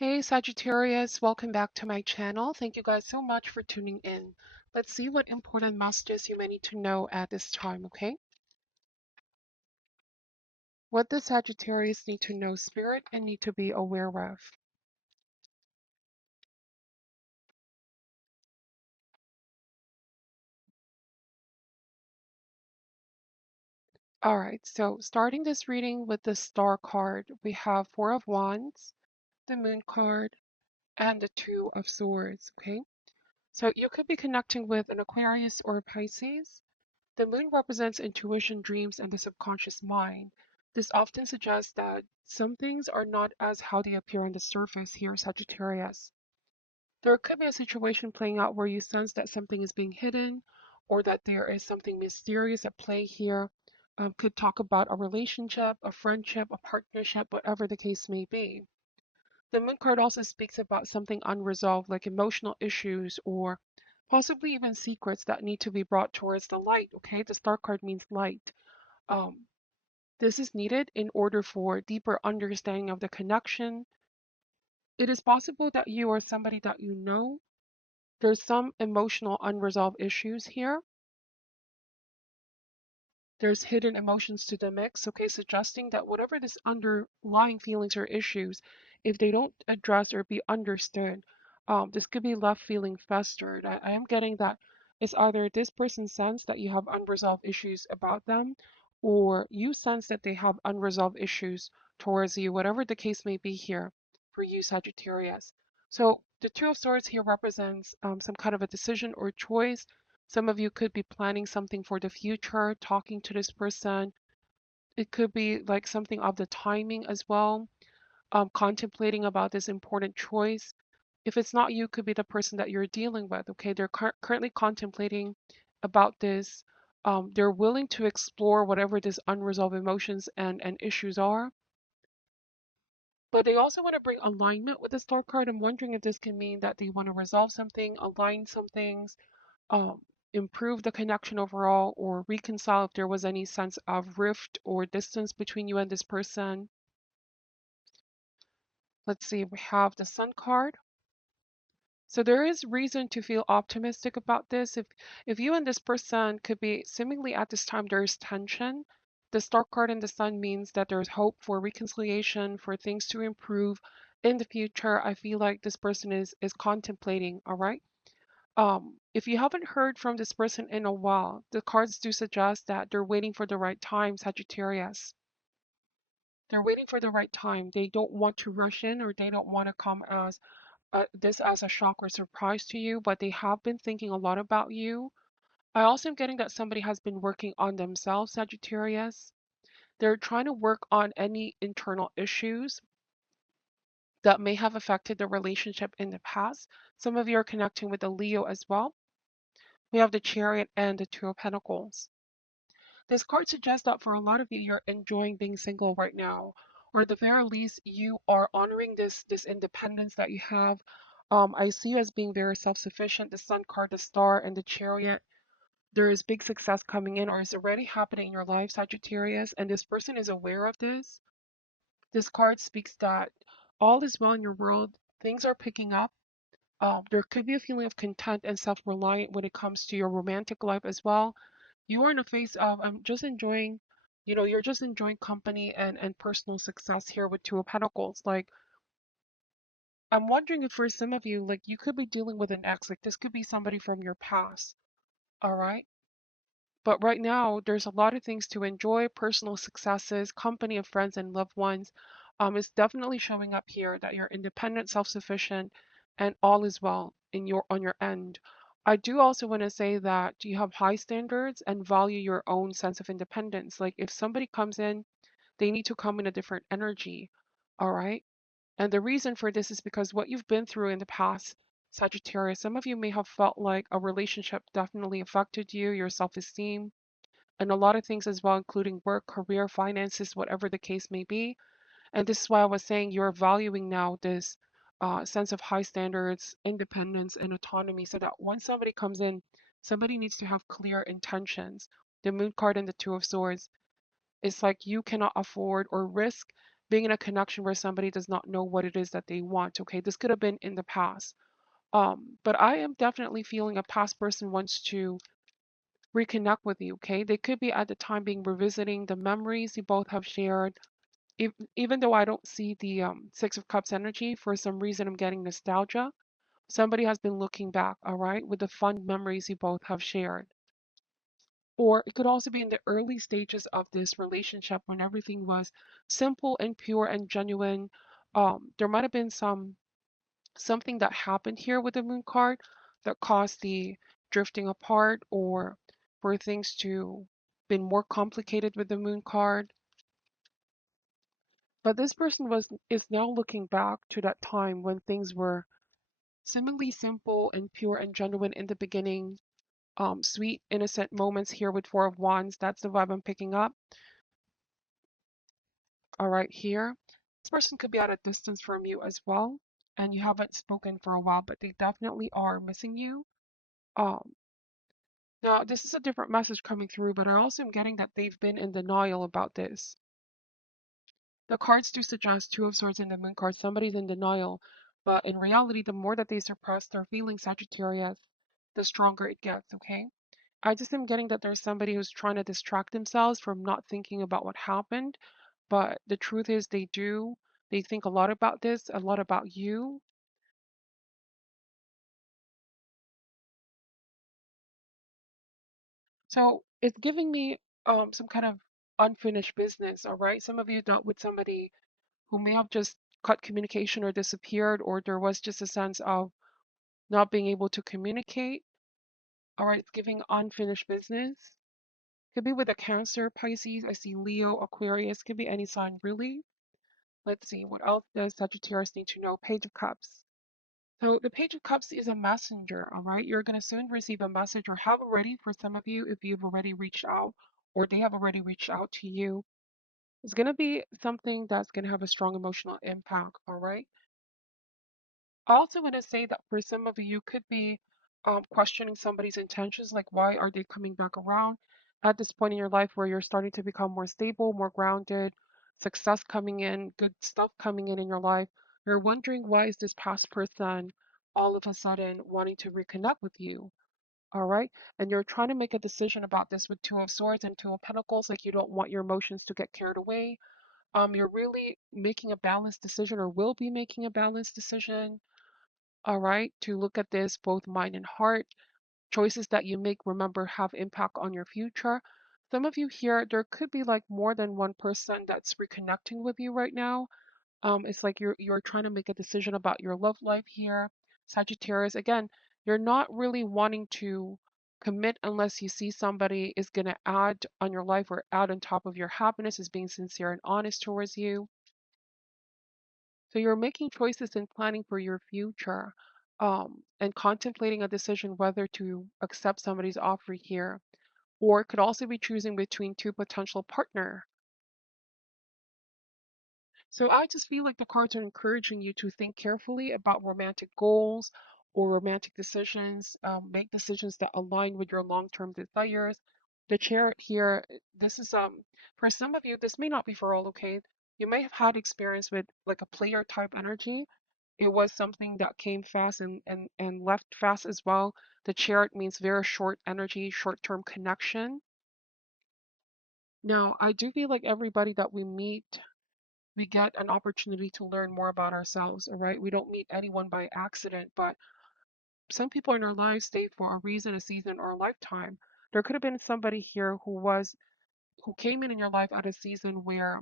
Hey Sagittarius, welcome back to my channel. Thank you guys so much for tuning in. Let's see what important messages you may need to know at this time, okay? What does Sagittarius need to know, Spirit, and need to be aware of? Alright, so starting this reading with the Star card, we have Four of Wands, the Moon card, and the Two of Swords, okay? So you could be connecting with an Aquarius or a Pisces. The moon represents intuition, dreams, and the subconscious mind. This often suggests that some things are not as how they appear on the surface here, Sagittarius. There could be a situation playing out where you sense that something is being hidden or that there is something mysterious at play here. Could talk about a relationship, a friendship, a partnership, whatever the case may be. The moon card also speaks about something unresolved, like emotional issues or possibly even secrets that need to be brought towards the light. Okay, the star card means light. Um, this is needed in order for deeper understanding of the connection. It is possible that you or somebody that you know, there's some emotional unresolved issues here. There's hidden emotions to the mix, okay, suggesting that whatever this underlying feelings or issues, if they don't address or be understood, this could be left feeling festered. I am getting that it's either this person sense that you have unresolved issues about them, or you sense that they have unresolved issues towards you, whatever the case may be here for you, Sagittarius. So the Two of Swords here represents some kind of a decision or choice. Some of you could be planning something for the future, talking to this person. It could be like something of the timing as well, contemplating about this important choice. If it's not you, it could be the person that you're dealing with. Okay, they're currently contemplating about this. They're willing to explore whatever this unresolved emotions and issues are, but they also want to bring alignment with the star card. I'm wondering if this can mean that they want to resolve something, align some things, um, improve the connection overall, or reconcile if there was any sense of rift or distance between you and this person. Let's see, we have the Sun card. So there is reason to feel optimistic about this. If you and this person could be seemingly at this time there is tension, the Star card and the Sun means that there's hope for reconciliation, for things to improve in the future. I feel like this person is contemplating, all right? If you haven't heard from this person in a while, the cards do suggest that they're waiting for the right time, Sagittarius. They're waiting for the right time. They don't want to rush in or they don't want to come as this as a shock or surprise to you, but they have been thinking a lot about you. I also am getting that somebody has been working on themselves, Sagittarius. They're trying to work on any internal issues that may have affected the relationship in the past. Some of you are connecting with the Leo as well. We have the Chariot and the Two of Pentacles. This card suggests that for a lot of you, you're enjoying being single right now, or at the very least, you are honoring this independence that you have. I see you as being very self-sufficient. The Sun card, the Star, and the Chariot. There is big success coming in, or is already happening in your life, Sagittarius, and this person is aware of this. This card speaks that all is well in your world. Things are picking up. There could be a feeling of content and self-reliant when it comes to your romantic life as well. You are in a phase of I'm just enjoying, you're just enjoying company and personal success here with Two of Pentacles. Like I'm wondering if for some of you, like you could be dealing with an ex, like this could be somebody from your past, all right? But right now, there's a lot of things to enjoy, personal successes, company of friends and loved ones. It's definitely showing up here that you're independent, self-sufficient, and all is well in your on your end. I do also want to say that you have high standards and value your own sense of independence. Like if somebody comes in, they need to come in a different energy, all right? And the reason for this is because what you've been through in the past, Sagittarius, some of you may have felt like a relationship definitely affected you, your self-esteem, and a lot of things as well, including work, career, finances, whatever the case may be. And this is why I was saying you're valuing now this sense of high standards, independence, and autonomy, so that when somebody comes in, somebody needs to have clear intentions. The Moon card and the Two of Swords, it's like you cannot afford or risk being in a connection where somebody does not know what it is that they want. Okay, this could have been in the past. But I am definitely feeling a past person wants to reconnect with you. Okay, they could be at the time being revisiting the memories you both have shared. Even though I don't see the Six of Cups energy, for some reason I'm getting nostalgia. Somebody has been looking back, all right, with the fun memories you both have shared. Or it could also be in the early stages of this relationship when everything was simple and pure and genuine. There might have been something that happened here with the moon card that caused the drifting apart, or for things to been more complicated with the moon card. But this person was is now looking back to that time when things were seemingly simple and pure and genuine in the beginning. Sweet, innocent moments here with Four of Wands. That's the vibe I'm picking up. All right, here. This person could be at a distance from you as well, and you haven't spoken for a while, but they definitely are missing you. Um, Now, this is a different message coming through, but I also am getting that they've been in denial about this. The cards do suggest Two of Swords and the Moon card. Somebody's in denial, but in reality, the more that they suppress their feelings, Sagittarius, the stronger it gets, okay? I just am getting that there's somebody who's trying to distract themselves from not thinking about what happened, but the truth is they do. They think a lot about this, a lot about you. So it's giving me some kind of unfinished business, all right? Some of you dealt with somebody who may have just cut communication or disappeared, or there was just a sense of not being able to communicate. All right, it's giving unfinished business. Could be with a Cancer, Pisces. I see Leo, Aquarius. Could be any sign, really. Let's see, what else does Sagittarius need to know? Page of Cups. So the Page of Cups is a messenger, all right? You're going to soon receive a message, or have already for some of you if you've already reached out, or they have already reached out to you. It's going to be something that's going to have a strong emotional impact, all right? I also want to say that for some of you, you could be questioning somebody's intentions, like why are they coming back around at this point in your life where you're starting to become more stable, more grounded, success coming in, good stuff coming in your life. You're wondering why is this past person all of a sudden wanting to reconnect with you, all right? And you're trying to make a decision about this with Two of Swords and Two of Pentacles, like you don't want your emotions to get carried away. You're really making a balanced decision, or will be making a balanced decision, all right, to look at this both mind and heart. Choices that you make, remember, have impact on your future. Some of you here, there could be like more than one person that's reconnecting with you right now. It's like you're trying to make a decision about your love life here. Sagittarius, again, you're not really wanting to commit unless you see somebody is going to add on your life or add on top of your happiness, is being sincere and honest towards you. So you're making choices and planning for your future, and contemplating a decision whether to accept somebody's offer here, or it could also be choosing between two potential partner. So I just feel like the cards are encouraging you to think carefully about romantic goals or romantic decisions, make decisions that align with your long-term desires. The chariot here, this is for some of you, this may not be for all, okay? You may have had experience with like a player type energy. It was something that came fast and left fast as well. The chariot means very short energy, short-term connection. Now, I do feel like everybody that we meet, we get an opportunity to learn more about ourselves, all right? We don't meet anyone by accident, but some people in our lives stay for a reason, a season, or a lifetime. There could have been somebody here who came in your life at a season where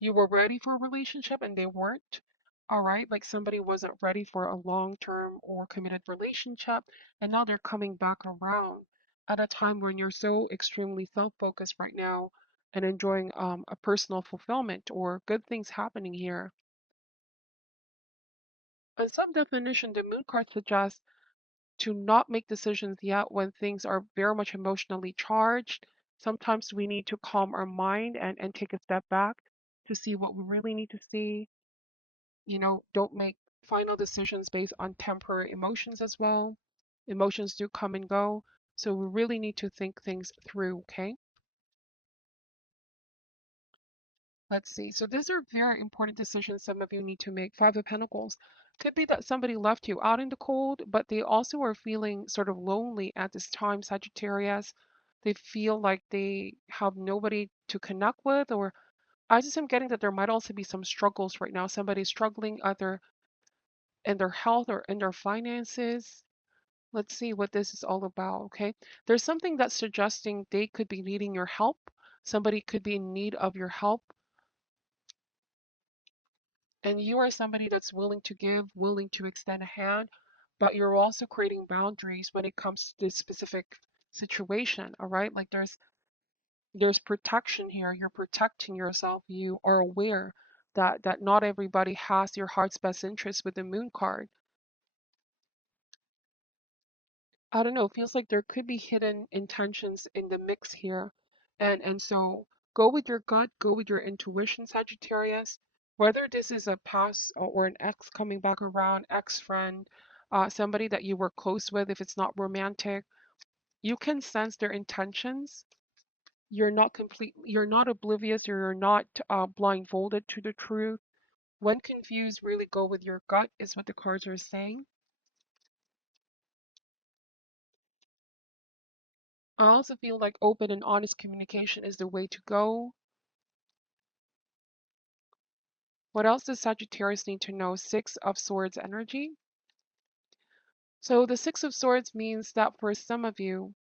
you were ready for a relationship and they weren't. All right, like somebody wasn't ready for a long-term or committed relationship, and now they're coming back around at a time when you're so extremely self-focused right now and enjoying a personal fulfillment or good things happening here. In some definition, the moon card suggests to not make decisions yet when things are very much emotionally charged. Sometimes we need to calm our mind and take a step back to see what we really need to see. Don't make final decisions based on temporary emotions as well. Emotions do come and go. So we really need to think things through, okay? Let's see. So these are very important decisions some of you need to make. Five of Pentacles. Could be that somebody left you out in the cold, but they also are feeling sort of lonely at this time, Sagittarius. They feel like they have nobody to connect with, or I just am getting that there might also be some struggles right now. Somebody's struggling either in their health or in their finances. Let's see what this is all about, okay? There's something that's suggesting they could be needing your help. Somebody could be in need of your help, and you are somebody that's willing to give, willing to extend a hand, but you're also creating boundaries when it comes to this specific situation, all right? Like there's protection here. You're protecting yourself. You are aware that not everybody has your heart's best interest with the moon card. I don't know, it feels like there could be hidden intentions in the mix here. And so go with your gut, go with your intuition, Sagittarius. Whether this is a past or an ex coming back around, ex-friend, somebody that you were close with, if it's not romantic, you can sense their intentions. You're not oblivious, you're not blindfolded to the truth. When confused, really go with your gut, is what the cards are saying. I also feel like open and honest communication is the way to go. What else does Sagittarius need to know? Six of Swords energy. So the Six of Swords means that for some of you,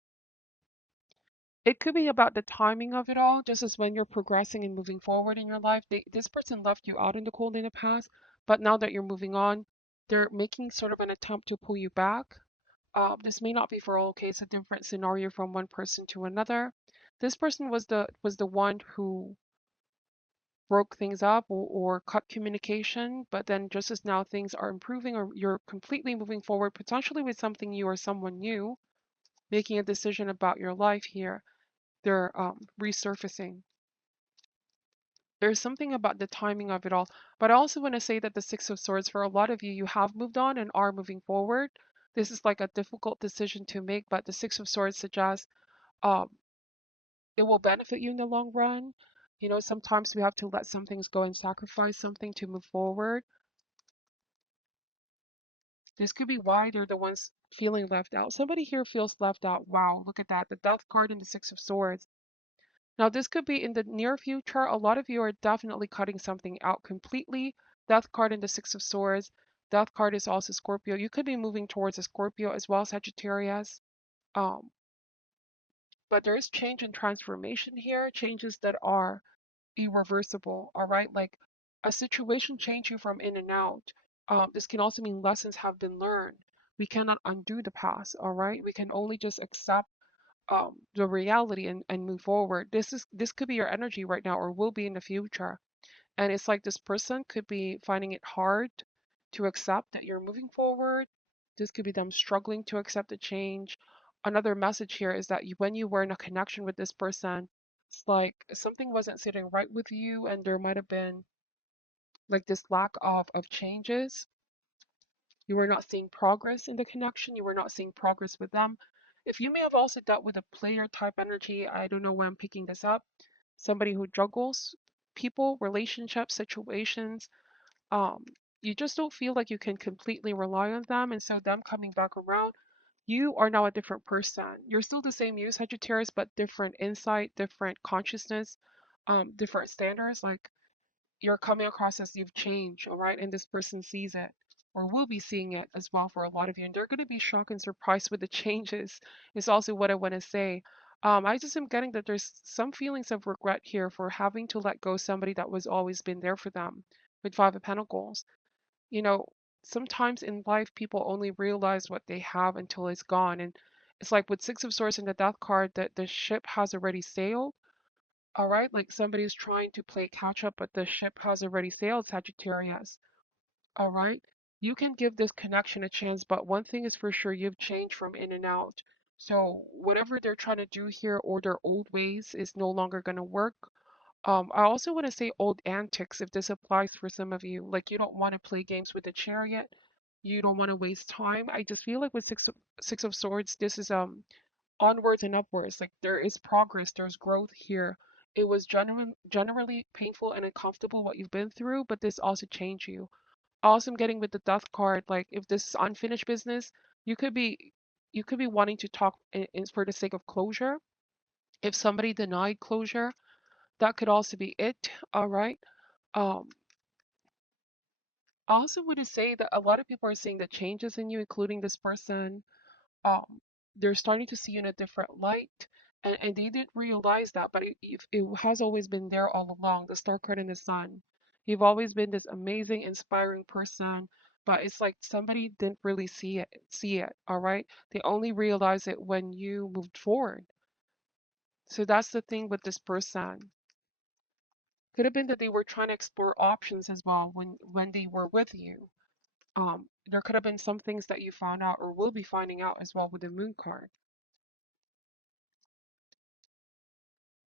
it could be about the timing of it all, just as when you're progressing and moving forward in your life. This person left you out in the cold in the past, but now that you're moving on, they're making sort of an attempt to pull you back. This may not be for all cases, a different scenario from one person to another. This person was the one who broke things up or cut communication, but then just as now things are improving or you're completely moving forward, potentially with something new or someone new, making a decision about your life here, they're resurfacing. There's something about the timing of it all, but I also want to say that the Six of Swords, for a lot of you, you have moved on and are moving forward. This is like a difficult decision to make, but the Six of Swords suggests um, it will benefit you in the long run. You know, sometimes we have to let some things go and sacrifice something to move forward. This could be why they're the ones feeling left out. Somebody here feels left out. Wow, look at that. The Death card and the Six of Swords. Now, this could be in the near future. A lot of you are definitely cutting something out completely. Death card and the Six of Swords. Death card is also Scorpio. You could be moving towards a Scorpio as well, Sagittarius. Um, but there is change and transformation here, changes that are irreversible, all right? Like a situation change you from in and out. This can also mean lessons have been learned. We cannot undo the past, all right? We can only just accept the reality and move forward. This could be your energy right now or will be in the future. And it's like this person could be finding it hard to accept that you're moving forward. This could be them struggling to accept the change. Another message here is that when you were in a connection with this person, it's like something wasn't sitting right with you, and there might have been like this lack of changes. You were not seeing progress in the connection, you were not seeing progress with them. If you may have also dealt with a player type energy, I don't know why I'm picking this up. Somebody who juggles people, relationships, situations, um, you just don't feel like you can completely rely on them. And so, them coming back around, you are now a different person. You're still the same you, Sagittarius, but different insight, different consciousness, different standards. Like you're coming across as you've changed, all right? And this person sees it or will be seeing it as well for a lot of you. And they're going to be shocked and surprised with the changes, is also what I want to say. I just am getting that there's some feelings of regret here for having to let go somebody that was always been there for them with Five of Pentacles. You know, sometimes in life, people only realize what they have until it's gone. And it's like with Six of Swords and the Death card, that the ship has already sailed. All right, like somebody's trying to play catch up, but the ship has already sailed, Sagittarius. All right, you can give this connection a chance, but one thing is for sure, you've changed from in and out. So whatever they're trying to do here or their old ways is no longer going to work. I also want to say old antics if this applies for some of you. Like you don't want to play games with the chariot. You don't want to waste time. I just feel like with Six of Swords, this is onwards and upwards. Like there is progress, there's growth here. It was generally painful and uncomfortable what you've been through, but this also changed you. Also, I'm getting with the death card, like if this is unfinished business, you could be you could be wanting to talk for the sake of closure. If somebody denied closure, that could also be it. All right. Um, I also want to say that a lot of people are seeing the changes in you, including this person. um, they're starting to see you in a different light, and they didn't realize that, but it has always been there all along. The star card and the sun. You've always been this amazing, inspiring person, but it's like somebody didn't really see it, all right? They only realize it when you moved forward. So that's the thing with this person. Could have been that they were trying to explore options as well when they were with you. There could have been some things that you found out or will be finding out as well with the moon card.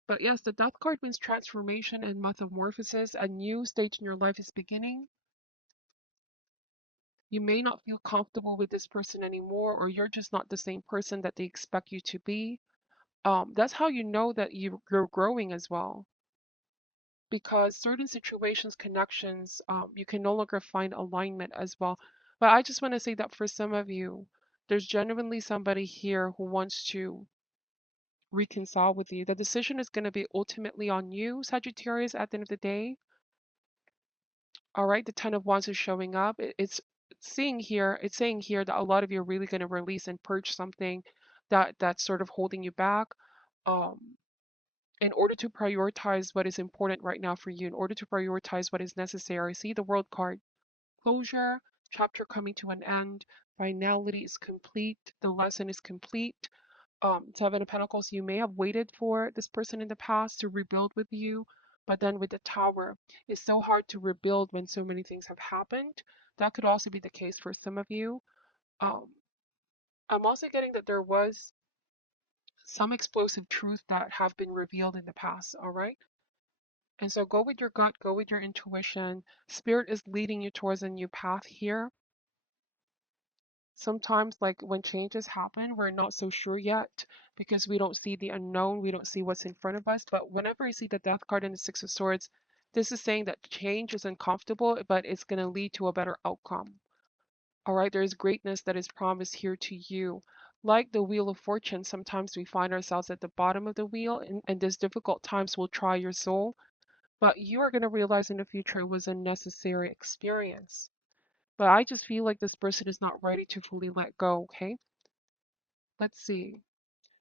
But yes, the death card means transformation and metamorphosis. A new stage in your life is beginning. You may not feel comfortable with this person anymore, or you're just not the same person that they expect you to be. That's how you know that you're growing as well. Because certain situations, connections, you can no longer find alignment as well. But I just want to say that for some of you, there's genuinely somebody here who wants to reconcile with you. The decision is going to be ultimately on you, Sagittarius, at the end of the day. All right, the Ten of Wands is showing up. It's saying here that a lot of you are really going to release and purge something that's sort of holding you back. Um, in order to prioritize what is important right now for you, in order to prioritize what is necessary. See the World card. Closure, chapter coming to an end, finality is complete, the lesson is complete. Seven of Pentacles, you may have waited for this person in the past to rebuild with you, but then with the Tower, it's so hard to rebuild when so many things have happened. That could also be the case for some of you. Um, I'm also getting that there was some explosive truth that have been revealed in the past, all right? And so go with your gut, go with your intuition. Spirit is leading you towards a new path here. Sometimes, like when changes happen, we're not so sure yet because we don't see the unknown, we don't see what's in front of us. But whenever I see the Death card and the Six of Swords, this is saying that change is uncomfortable, but it's going to lead to a better outcome. All right, there is greatness that is promised here to you. Like the Wheel of Fortune, sometimes we find ourselves at the bottom of the wheel, and these difficult times will try your soul. But you are going to realize in the future it was a necessary experience. But I just feel like this person is not ready to fully let go, okay? Let's see.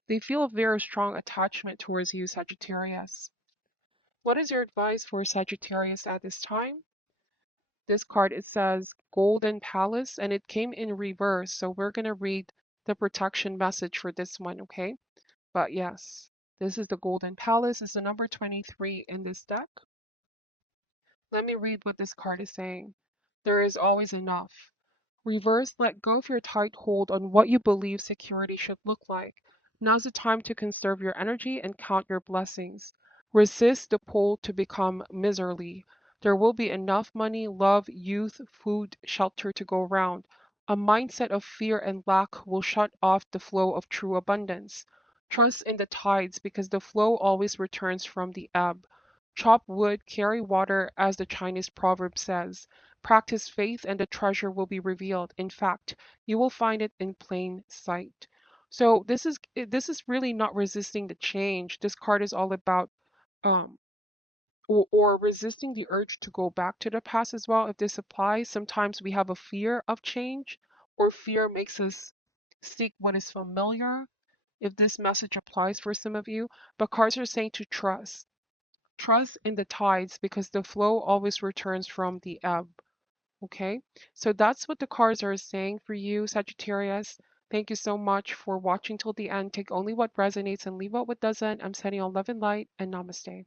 They feel a very strong attachment towards you, Sagittarius. What is your advice for Sagittarius at this time? This card, it says Golden Palace, and it came in reverse. So we're going to read the protection message for this one, okay? But yes, this is the Golden Palace. It's the number 23 in this deck. Let me read what this card is saying. There is always enough. Reverse, let go of your tight hold on what you believe security should look like. Now's the time to conserve your energy and count your blessings. Resist the pull to become miserly. There will be enough money, love, youth, food, shelter to go around. A mindset of fear and lack will shut off the flow of true abundance. Trust in the tides because the flow always returns from the ebb. Chop wood, carry water, as the Chinese proverb says. Practice faith and the treasure will be revealed. In fact, you will find it in plain sight. So this is really not resisting the change. This card is all about um or resisting the urge to go back to the past as well. If this applies, sometimes we have a fear of change or fear makes us seek what is familiar. If this message applies for some of you, but cards are saying to trust. Trust in the tides because the flow always returns from the ebb. Okay, so that's what the cards are saying for you, Sagittarius. Thank you so much for watching till the end. Take only what resonates and leave out what doesn't. I'm sending all love and light, and namaste.